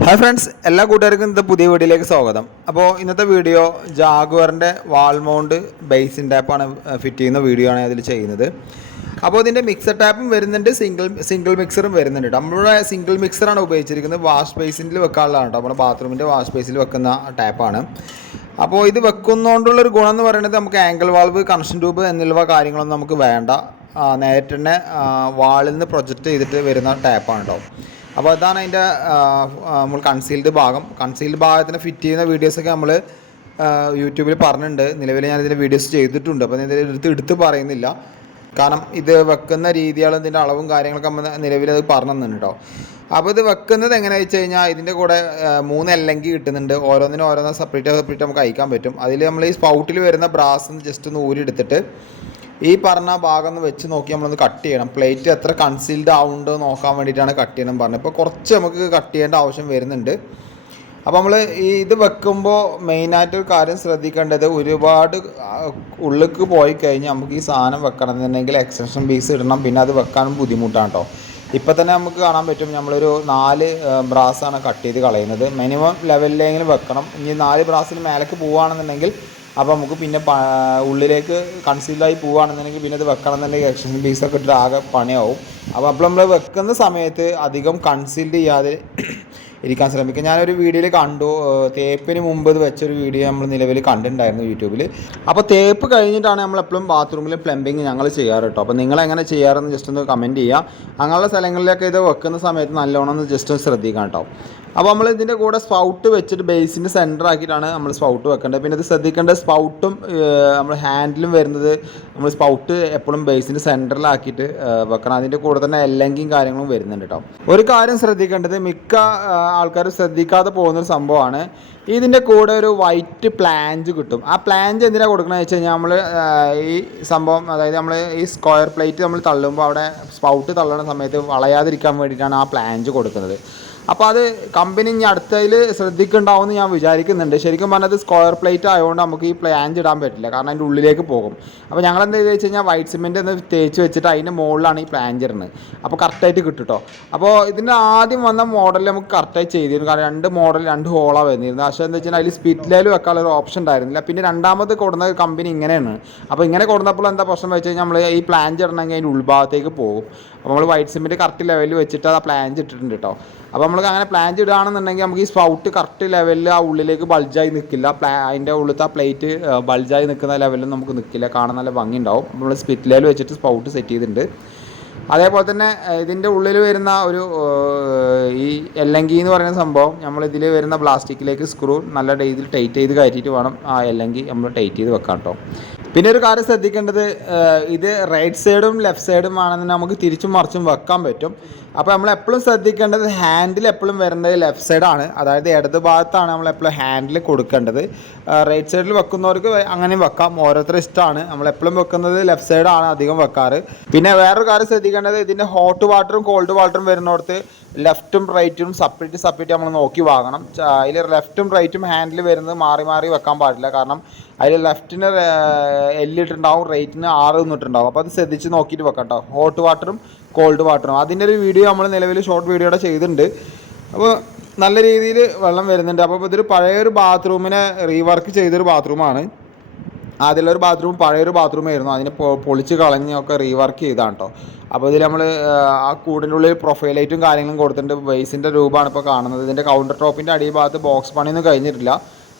Hi friends, എല്ലാ കൂട്ടുകാർക്കും ഇന്നത്തെ പുതിയ വീഡിയോയിലേക്ക് സ്വാഗതം. അപ്പോൾ ഇന്നത്തെ വീഡിയോ ജാഗ്വറിൻ്റെ വാൾ മൗണ്ട് ബേസിൻ ടാപ്പാണ് ഫിറ്റ് ചെയ്യുന്ന വീഡിയോ ആണ് അതിൽ ചെയ്യുന്നത്. അപ്പോൾ ഇതിൻ്റെ മിക്സർ ടാപ്പും വരുന്നുണ്ട്, സിംഗിൾ മിക്സറും വരുന്നുണ്ട്. നമ്മുടെ സിംഗിൾ മിക്സറാണ് ഉപയോഗിച്ചിരിക്കുന്നത്. വാഷ് ബേസിനിൽ വെക്കാനുള്ളതാണ് കേട്ടോ. നമ്മുടെ ബാത്റൂമിൻ്റെ വാഷ് ബേസിൽ വെക്കുന്ന ടാപ്പാണ്. അപ്പോൾ ഇത് വെക്കുന്നതുകൊണ്ടുള്ളൊരു ഗുണം എന്ന് പറയുന്നത് നമുക്ക് ആംഗിൾ വാൾവ്, കണക്ഷൻ ട്യൂബ് എന്നിവ കാര്യങ്ങളൊന്നും നമുക്ക് വേണ്ട. നേരിട്ട് തന്നെ വാളിൽ നിന്ന് പ്രൊജക്റ്റ് ചെയ്തിട്ട് വരുന്ന ടാപ്പാണ് കേട്ടോ. അപ്പോൾ അതാണ് അതിൻ്റെ നമ്മൾ കൺസീൽഡ് ഭാഗത്തിന് ഫിറ്റ് ചെയ്യുന്ന വീഡിയോസൊക്കെ നമ്മൾ യൂട്യൂബിൽ പറഞ്ഞിട്ടുണ്ട്. നിലവിൽ ഞാനിതിൻ്റെ വീഡിയോസ് ചെയ്തിട്ടുണ്ട്. അപ്പോൾ ഇതിൻ്റെ എടുത്ത് പറയുന്നില്ല, കാരണം ഇത് വെക്കുന്ന രീതികളും ഇതിൻ്റെ അളവും കാര്യങ്ങളൊക്കെ നമ്മൾ നിലവിലത് പറഞ്ഞു തന്നിട്ടുണ്ട് കേട്ടോ. അപ്പോൾ ഇത് വെക്കുന്നത് എങ്ങനെയാണെന്ന് വെച്ച് കഴിഞ്ഞാൽ ഇതിൻ്റെ കൂടെ 3 എല്ലങ്കി കിട്ടുന്നുണ്ട്. ഓരോന്നിനും സെപ്പറേറ്റ് നമുക്ക് അയക്കാൻ പറ്റും. അതിൽ നമ്മൾ ഈ സ്പൗട്ടിൽ വരുന്ന ബ്രാസ് ജസ്റ്റ് ഒന്ന് ഊരിയെടുത്തിട്ട് ഈ പറഞ്ഞ ഭാഗം ഒന്ന് വെച്ച് നോക്കി നമ്മളൊന്ന് കട്ട് ചെയ്യണം. പ്ലേറ്റ് എത്ര കൺസീൽഡ് ആവുന്നുണ്ടോ നോക്കാൻ വേണ്ടിയിട്ടാണ് കട്ട് ചെയ്യണം പറഞ്ഞത്. ഇപ്പോൾ കുറച്ച് നമുക്ക് കട്ട് ചെയ്യേണ്ട ആവശ്യം വരുന്നുണ്ട്. അപ്പോൾ നമ്മൾ ഇത് വെക്കുമ്പോൾ മെയിനായിട്ടൊരു കാര്യം ശ്രദ്ധിക്കേണ്ടത്, ഒരുപാട് ഉള്ളിലേക്ക് പോയി കഴിഞ്ഞാൽ നമുക്ക് ഈ സാധനം വെക്കണം എന്നുണ്ടെങ്കിൽ എക്സ്റ്റൻഷൻ പീസ് ഇടണം. പിന്നെ അത് വെക്കാനും ബുദ്ധിമുട്ടാണ് കേട്ടോ. ഇപ്പോൾ തന്നെ നമുക്ക് കാണാൻ പറ്റും, നമ്മളൊരു 4 ബ്രാസാണ് കട്ട് ചെയ്ത് കളയുന്നത്. മിനിമം ലെവലിലെങ്കിലും വെക്കണം. ഇനി 4 ബ്രാസിന് മേലേക്ക് പോവുകയാണെന്നുണ്ടെങ്കിൽ അപ്പോൾ നമുക്ക് പിന്നെ ഉള്ളിലേക്ക് കൺസീൽഡായി പോവുകയാണെന്നുണ്ടെങ്കിൽ പിന്നെ അത് വെക്കണം എന്നുണ്ടെങ്കിൽ എക്സ്റ്റൻഷൻ പീസൊക്കെ ഇട്ടിട്ട് ആകെ പണിയാവും. അപ്പോൾ നമ്മൾ വെക്കുന്ന സമയത്ത് അധികം കൺസീൽഡ് ചെയ്യാതെ ഇരിക്കാൻ ശ്രമിക്കുക. ഞാനൊരു വീഡിയോയിൽ കണ്ടു, തേപ്പിന് മുമ്പ് ഇത് വെച്ചൊരു വീഡിയോ നമ്മൾ നിലവിൽ കണ്ടിട്ടുണ്ടായിരുന്നു യൂട്യൂബിൽ. അപ്പോൾ തേപ്പ് കഴിഞ്ഞിട്ടാണ് നമ്മൾ എപ്പോഴും ബാത്റൂമിൽ പ്ലംബിങ് ഞങ്ങൾ ചെയ്യാറ് കേട്ടോ. അപ്പോൾ നിങ്ങളെങ്ങനെ ചെയ്യാറെന്ന് ജസ്റ്റ് ഒന്ന് കമൻറ്റ് ചെയ്യുക. അങ്ങനെയുള്ള സ്ഥലങ്ങളിലൊക്കെ ഇത് വെക്കുന്ന സമയത്ത് നല്ലോണം ഒന്ന് ജസ്റ്റ് ഒന്ന് ശ്രദ്ധിക്കാം കേട്ടോ. അപ്പോൾ നമ്മൾ ഇതിൻ്റെ കൂടെ സ്പൗട്ട് വെച്ചിട്ട് ബേസിൻ്റെ സെൻറ്റർ ആക്കിയിട്ടാണ് നമ്മൾ സ്പൗട്ട് വെക്കേണ്ടത്. പിന്നെ ഇത് ശ്രദ്ധിക്കേണ്ടത്, സ്പൗട്ടും നമ്മൾ ഹാൻഡിലും വരുന്നത് നമ്മൾ സ്പൗട്ട് എപ്പോഴും ബേസിൻ്റെ സെൻറ്ററിലാക്കിയിട്ട് വെക്കണം. അതിൻ്റെ കൂടെ തന്നെ എല്ലങ്കിയും കാര്യങ്ങളും വരുന്നുണ്ട് കേട്ടോ. ഒരു കാര്യം ശ്രദ്ധിക്കേണ്ടത്, മിക്ക ആൾക്കാർ ശ്രദ്ധിക്കാതെ പോകുന്നൊരു സംഭവമാണ്, ഇതിൻ്റെ കൂടെ ഒരു വൈറ്റ് പ്ലാഞ്ച് കിട്ടും. ആ പ്ലാഞ്ച് എന്തിനാണ് കൊടുക്കണമെന്ന് വെച്ച് കഴിഞ്ഞാൽ, നമ്മൾ ഈ സംഭവം, അതായത് നമ്മൾ ഈ സ്ക്വയർ പ്ലേറ്റ് നമ്മൾ തള്ളുമ്പോൾ അവിടെ സ്പൗട്ട് തള്ളുന്ന സമയത്ത് വളയാതിരിക്കാൻ വേണ്ടിയിട്ടാണ് ആ പ്ലാഞ്ച് കൊടുക്കുന്നത്. അപ്പോൾ അത് കമ്പനി ഇനി അടുത്തതിൽ ശ്രദ്ധിക്കുന്നുണ്ടാവുമെന്ന് ഞാൻ വിചാരിക്കുന്നുണ്ട്. ശരിക്കും പറഞ്ഞത് സ്ക്വയർ പ്ലേറ്റ് ആയതുകൊണ്ട് നമുക്ക് ഈ പ്ലാഞ്ച് ഇടാൻ പറ്റില്ല, കാരണം അതിൻ്റെ ഉള്ളിലേക്ക് പോകും. അപ്പോൾ ഞങ്ങൾ എന്താ ചെയ്തെന്ന് വെച്ച് കഴിഞ്ഞാൽ വൈറ്റ് സിമെൻറ്റ് ഒന്ന് തേച്ച് വെച്ചിട്ട് അതിൻ്റെ മുകളിലാണ് ഈ പ്ലാഞ്ച് ഇടുന്നത്. അപ്പോൾ കറക്റ്റായിട്ട് കിട്ടും കേട്ടോ. അപ്പോൾ ഇതിൻ്റെ ആദ്യം വന്ന മോഡൽ നമുക്ക് കറക്റ്റായി ചെയ്തിരുന്നു, കാരണം 2 ഹോളാണ് വന്നിരുന്നത്. പക്ഷേ എന്താ വെച്ചാൽ അതിൽ സ്പിറ്റ് ലെവൽ വെക്കാനുള്ള ഒരു ഓപ്ഷൻ ഉണ്ടായിരുന്നില്ല. പിന്നെ രണ്ടാമത് കൊടുന്ന കമ്പനി ഇങ്ങനെയാണ്. അപ്പോൾ ഇങ്ങനെ കൊടുന്നപ്പോൾ എന്താ പ്രശ്നം വെച്ച് കഴിഞ്ഞാൽ, നമ്മൾ ഈ പ്ലാഞ്ച് ഇടണമെങ്കിൽ അതിൻ്റെ ഉൾഭാഗത്തേക്ക് പോകും. അപ്പോൾ നമ്മൾ വൈറ്റ് സിമെൻറ്റ് കറക്റ്റ് ലെവലിൽ വെച്ചിട്ട് ആ പ്ലാഞ്ച് ഇട്ടിട്ടുണ്ട് കേട്ടോ. അപ്പോൾ നമ്മൾക്ക് അങ്ങനെ പ്ലാഞ്ച് ഇടുകയാണെന്നുണ്ടെങ്കിൽ നമുക്ക് ഈ സ്പൗട്ട് കറക്റ്റ് ലെവലിൽ ആ ഉള്ളിലേക്ക് ബൾജായി നിൽക്കില്ല. അതിൻ്റെ ഉള്ളിലത്തെ ആ പ്ലേറ്റ് ബൾജായി നിൽക്കുന്ന ലെവലിൽ നമുക്ക് നിൽക്കില്ല, കാണാൻ നല്ല ഭംഗി ഉണ്ടാവും. നമ്മൾ സ്പിറ്റ് ലെവൽ വെച്ചിട്ട് സ്പൗട്ട് സെറ്റ് ചെയ്തിട്ടുണ്ട്. അതേപോലെ തന്നെ ഇതിൻ്റെ ഉള്ളിൽ വരുന്ന ഒരു ഈ എല്ലങ്കി എന്ന് പറയുന്ന സംഭവം, നമ്മളിതിൽ വരുന്ന പ്ലാസ്റ്റിക്കിലേക്ക് സ്ക്രൂ നല്ല രീതിയിൽ ടൈറ്റ് ചെയ്ത് കയറ്റിയിട്ട് വേണം ആ എല്ലങ്കി നമ്മൾ ടൈറ്റ് ചെയ്ത് വെക്കാം കേട്ടോ. പിന്നെ ഒരു കാര്യം ശ്രദ്ധിക്കേണ്ടത്, ഇത് റൈറ്റ് സൈഡും ലെഫ്റ്റ് സൈഡും ആണെന്ന് നമുക്ക് തിരിച്ചും മറിച്ചും വെക്കാൻ പറ്റും. അപ്പോൾ നമ്മൾ എപ്പോഴും ശ്രദ്ധിക്കേണ്ടത്, ഹാൻഡിൽ എപ്പോഴും വരുന്നത് ലെഫ്റ്റ് സൈഡാണ്, അതായത് ഇടത് ഭാഗത്താണ് നമ്മൾ എപ്പോഴും ഹാൻഡിൽ കൊടുക്കേണ്ടത്. റൈറ്റ് സൈഡിൽ വെക്കുന്നവർക്ക് അങ്ങനെയും വെക്കാം, ഓരോരുത്തരുടെ ഇഷ്ടമാണ്. നമ്മളെപ്പോഴും വെക്കുന്നത് ലെഫ്റ്റ് സൈഡാണ് അധികം വെക്കാറ്. പിന്നെ വേറൊരു കാര്യം ശ്രദ്ധിക്കേണ്ടത്, ഇതിൻ്റെ ഹോട്ട് വാട്ടറും കോൾഡ് വാട്ടറും വരുന്നിടത്ത് ലെഫ്റ്റും റൈറ്റും സെപ്പറേറ്റ് നമ്മൾ നോക്കി വാങ്ങണം. അതിൽ ലെഫ്റ്റും റൈറ്റും ഹാൻഡിൽ വരുന്നത് മാറി വെക്കാൻ പാടില്ല, കാരണം അതിൽ ലെഫ്റ്റിന് എല്ലിട്ടുണ്ടാവും, റൈറ്റിന് 6 എന്നിട്ടുണ്ടാവും. അപ്പോൾ അത് ശ്രദ്ധിച്ച് നോക്കിയിട്ട് വെക്കാം കേട്ടോ. ഹോട്ട് വാട്ടറും കോൾഡ് വാട്ടറും അതിൻ്റെ ഒരു വീഡിയോ നമ്മൾ നിലവിൽ ഷോർട്ട് വീഡിയോയുടെ ചെയ്തിട്ടുണ്ട്. അപ്പോൾ നല്ല രീതിയിൽ വെള്ളം വരുന്നുണ്ട്. അപ്പോൾ ഇതൊരു പഴയൊരു ബാത്റൂമിനെ റീവർക്ക് ചെയ്തൊരു ബാത്റൂമാണ്. അതിലൊരു ബാത്റൂം പഴയൊരു ബാത്റൂമായിരുന്നു, അതിനെ പൊളിച്ച് കളഞ്ഞൊക്കെ റീവർക്ക് ചെയ്താണ് കേട്ടോ. അപ്പോൾ ഇതിൽ നമ്മൾ ആ കൂടിൻ്റെ ഉള്ളിൽ പ്രൊഫൈൽ ലൈറ്റും കാര്യങ്ങളും കൊടുത്തിട്ടുണ്ട്. ബേസിൻ്റെ രൂപമാണ് ഇപ്പോൾ കാണുന്നത്. ഇതിൻ്റെ കൗണ്ടർ ടോപ്പിൻ്റെ അടിഭാഗത്ത് ബോക്സ് പണിയൊന്നും കഴിഞ്ഞിട്ടില്ല.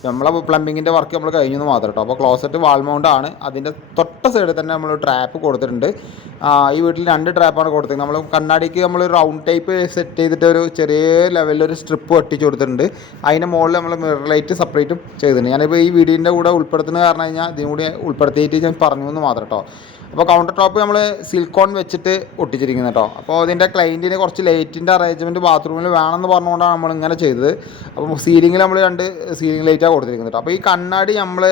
നമ്മളെ പ്ലംബിങ്ങിൻ്റെ വർക്ക് നമ്മൾ കഴിഞ്ഞെന്ന് മാത്രം കേട്ടോ. അപ്പോൾ ക്ലോസറ്റ് വാൾ മൗണ്ടാണ്. അതിൻ്റെ തൊട്ട സൈഡിൽ തന്നെ നമ്മൾ ട്രാപ്പ് കൊടുത്തിട്ടുണ്ട്. ഈ വീട്ടിൽ 2 ട്രാപ്പാണ് കൊടുത്തിട്ടുണ്ട്. നമ്മൾ കണ്ണാടിക്ക് നമ്മൾ റൗണ്ട് ടൈപ്പ് സെറ്റ് ചെയ്തിട്ട് ഒരു ചെറിയ ലെവലിലൊരു സ്ട്രിപ്പ് ഒട്ടിച്ച് കൊടുത്തിട്ടുണ്ട്. അതിൻ്റെ മുകളിൽ നമ്മൾ മിറർ ലൈറ്റ് സെപ്പറേറ്റും ചെയ്തിട്ടുണ്ട്. ഞാനിപ്പോൾ ഈ വീഡിയോൻ്റെ കൂടെ ഉൾപ്പെടുത്തുന്നത് കാരണം കഴിഞ്ഞാൽ ഇതിനും കൂടി ഉൾപ്പെടുത്തിയിട്ട് ഞാൻ പറഞ്ഞു എന്ന് മാത്രം കേട്ടോ. അപ്പോൾ കൗണ്ടർ ടോപ്പ് നമ്മൾ സിലിക്കോൺ വെച്ചിട്ട് ഒട്ടിച്ചിരിക്കുന്നത് കേട്ടോ. അപ്പോൾ അതിൻ്റെ ക്ലൈൻറ്റിന് കുറച്ച് ലൈറ്റിൻ്റെ അറേഞ്ച്മെൻറ്റ് ബാത്റൂമിൽ വേണമെന്ന് പറഞ്ഞുകൊണ്ടാണ് നമ്മൾ ഇങ്ങനെ ചെയ്തത്. അപ്പോൾ സീലിങ്ങിൽ നമ്മൾ 2 സീലിംഗ് ലൈറ്റാണ് കൊടുത്തിരിക്കുന്നത് കേട്ടോ. അപ്പോൾ ഈ കണ്ണാടി നമ്മൾ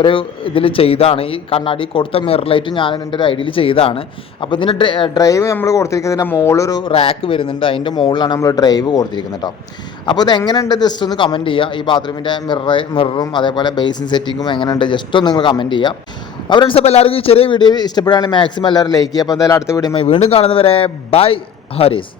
ഒരു ഇതിൽ ചെയ്താണ്. ഈ കണ്ണാടി കൊടുത്ത മിറർ ലൈറ്റ് ഞാൻ എൻ്റെ ഒരു ഐഡിയയിൽ ചെയ്തതാണ്. അപ്പോൾ ഇതിൻ്റെ ഡ്രൈവ് നമ്മൾ കൊടുത്തിരിക്കുന്നതിൻ്റെ മുകളിലൊരു റാക്ക് വരുന്നുണ്ട്, അതിൻ്റെ മുകളിലാണ് നമ്മൾ ഡ്രൈവ് കൊടുത്തിരിക്കുന്നത് കേട്ടോ. അപ്പോൾ ഇത് എങ്ങനെയുണ്ട് ജസ്റ്റ് ഒന്ന് കമൻറ്റ് ചെയ്യുക. ഈ ബാത്റൂമിൻ്റെ മിററും അതേപോലെ ബേസിൻ സെറ്റിങ്ങും എങ്ങനെയുണ്ട് ജസ്റ്റ് ഒന്ന് നിങ്ങൾ കമൻറ്റ് ചെയ്യുക. അപ്പോൾ ഫ്രണ്ട്സ്, അപ്പോൾ എല്ലാവർക്കും ഈ ചെറിയ വീഡിയോ ഇഷ്ടപ്പെടുകയാണെങ്കിൽ മാക്സിമം എല്ലാവരും ലൈക്ക് ചെയ്യുക. അപ്പോൾ എന്തായാലും അടുത്ത വീഡിയോയുമായി വീണ്ടും കാണുന്നവരെ ബൈ ഹരീസ്.